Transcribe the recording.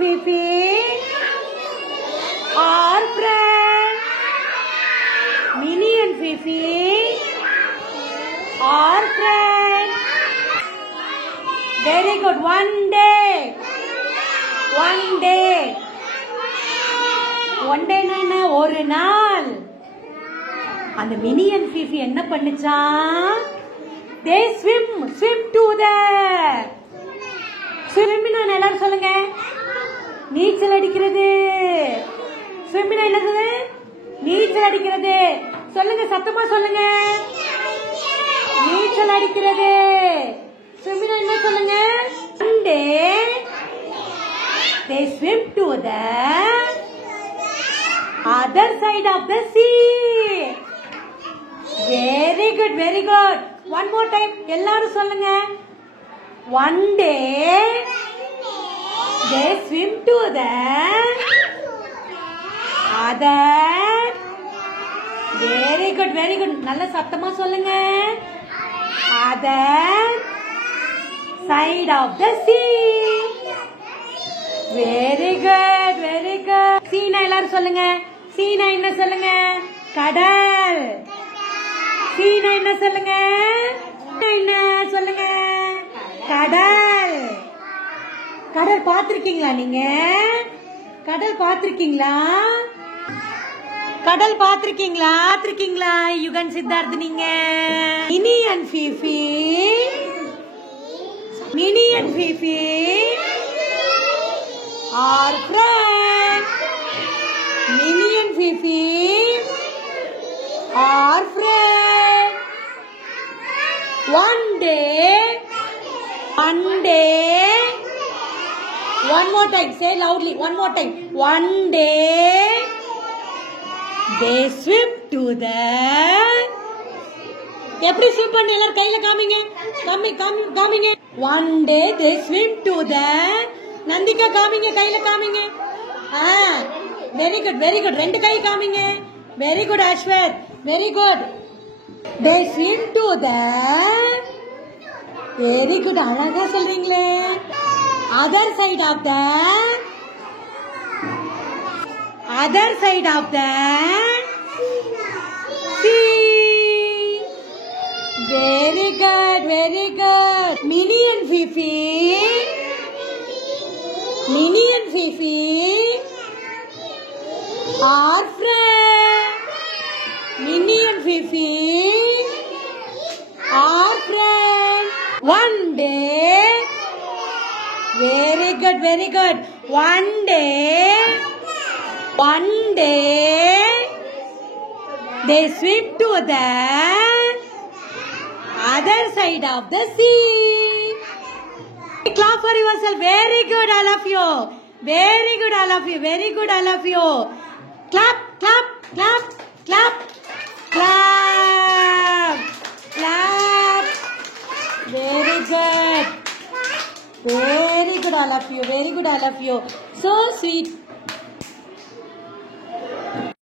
Fifi are friends. Minnie and Fifi are friends. Very good. One day na ஒரு நாள் அந்த mini and ஃபிஃபி என்ன பண்ணுச்சான்? they swim to the swimming. எல்லாரும் சொல்லுங்க. நீச்சல் அடிக்கிறது. ஸ்விம்மிங் என்னது? நீச்சல் அடிக்கிறது. சொல்லுங்க, சத்தமா சொல்லுங்க. நீச்சல் அடிக்கிறது. ஸ்விம்மிங் என்ன சொல்லுங்க? one day they swim to the other side of the sea. Very good, very good. One more time. எல்லாரும் சொல்லுங்க. One day they swim to the other. Very good, very good. நல்ல சத்தமா சொல்லுங்க. Other side of the sea. Very good, very good. சீனா எல்லாரும் சொல்லுங்க. சீனா என்ன சொல்லுங்க? கடல். சீனா என்ன சொல்லுங்க? என்ன சொல்லுங்க? கடல். கடல் பாத்திருக்கீங்களா நீங்க? கடல் பாத்திருக்கீங்களா? கடல் பாத்திருக்கீங்களா? யுகன் சித்தார்த் நீங்க. Minnie and Fifi are friends. Minnie and Fifi are friends. One day. One more time. Say loudly. One more time. One day they swim to the. எப்படி ஸ்விம் பண்ண? எல்லாரும் கையில காமிங்க. காமிங்க. One day they swim to the. Nandika காமிங்க, கையில காமிங்க. Very good, very good. ரெண்டு கை காமிங்க. Very good Ashwath, very good. they swim to the. Very good, அழகா சொல்றீங்களே. other side of the sea. Very good, very good. Minnie and Fifi are friends. Minnie and Fifi are friends. One day. Very good, very good. One day they swim to the other side of the sea. Clap for yourself. Very good, all of you. Very good, all of you. Very good, all of you. Clap. Very good. Very good, all of you. Very good, all of you. So sweet.